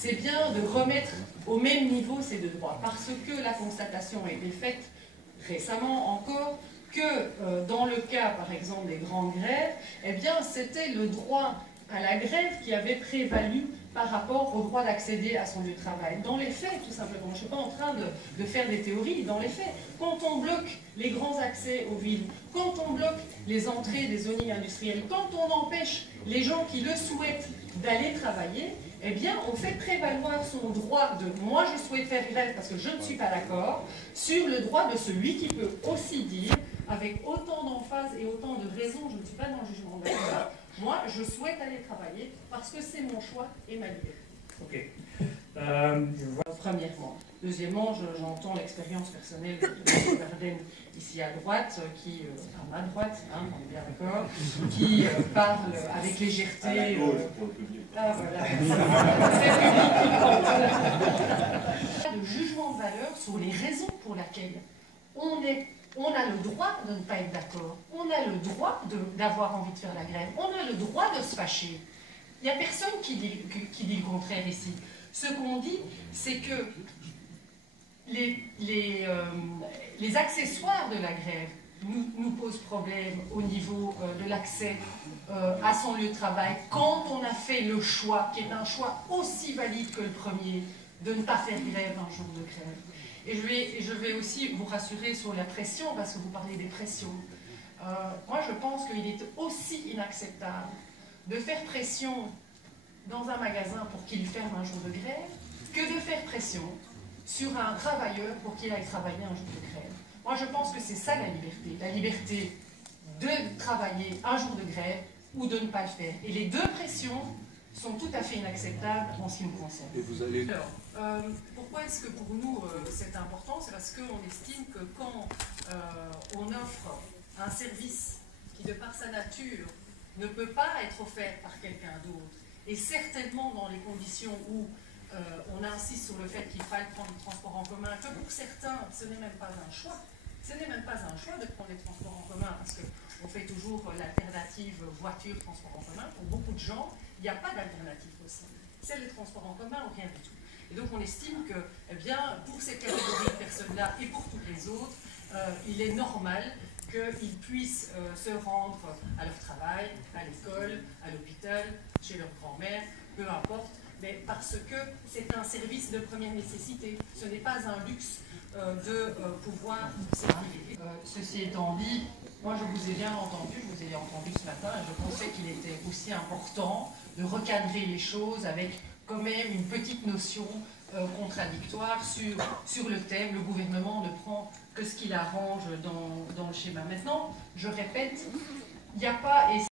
c'est bien de remettre au même niveau ces deux droits, parce que la constatation a été faite récemment encore que dans le cas, par exemple, des grandes grèves, eh bien, c'était le droit à la grève qui avait prévalu par rapport au droit d'accéder à son lieu de travail. Dans les faits, tout simplement, je ne suis pas en train de faire des théories, dans les faits, quand on bloque les grands accès aux villes, quand on bloque les entrées des zones industrielles, quand on empêche les gens qui le souhaitent d'aller travailler, eh bien, on fait prévaloir son droit de « moi, je souhaite faire grève parce que je ne suis pas d'accord » sur le droit de celui qui peut aussi dire, avec autant d'emphase et autant de raisons, je ne suis pas dans le jugement de valeur, moi, je souhaite aller travailler parce que c'est mon choix et ma liberté. Ok. Premièrement. Deuxièmement, j'entends l'expérience personnelle de M. Verden ici à droite, qui, à ma droite, hein, on est bien d'accord, qui parle avec légèreté. Ah voilà. De jugement de valeur sur les raisons pour lesquelles on a le droit de ne pas être d'accord, on a le droit d'avoir envie de faire la grève, on a le droit de se fâcher. Il n'y a personne qui dit le contraire ici. Ce qu'on dit, c'est que les accessoires de la grève nous posent problème au niveau de l'accès à son lieu de travail quand on a fait le choix, qui est un choix aussi valide que le premier, de ne pas faire grève un jour de grève. Et je vais aussi vous rassurer sur la pression, parce que vous parlez des pressions. Moi, je pense qu'il est aussi inacceptable de faire pression dans un magasin pour qu'il ferme un jour de grève que de faire pression sur un travailleur pour qu'il aille travailler un jour de grève. Moi, je pense que c'est ça la liberté de travailler un jour de grève ou de ne pas le faire. Et les deux pressions sont tout à fait inacceptables en ce qui me concerne. Et vous allez... Alors, pourquoi est-ce que pour nous c'est important? C'est parce qu'on estime que quand on offre un service qui, de par sa nature, ne peut pas être offert par quelqu'un d'autre, et certainement dans les conditions où on insiste sur le fait qu'il faille prendre le transport en commun, que pour certains, ce n'est même pas un choix. Ce n'est même pas un choix de prendre les transports en commun, parce qu'on fait toujours l'alternative voiture-transport en commun. Pour beaucoup de gens, il n'y a pas d'alternative possible. C'est les transports en commun ou rien du tout. Et donc on estime que, eh bien, pour cette catégorie de personnes-là et pour toutes les autres, il est normal qu'ils puissent se rendre à leur travail, à l'école, à l'hôpital, chez leur grand-mère, peu importe, mais parce que c'est un service de première nécessité. Ce n'est pas un luxe de pouvoir circuler. Ceci étant dit, moi je vous ai bien entendu, je vous ai entendu ce matin, et je pensais qu'il était aussi important de recadrer les choses avec quand même une petite notion contradictoire sur le thème. Le gouvernement ne prend que ce qu'il arrange dans le schéma. Maintenant, je répète, il n'y a pas...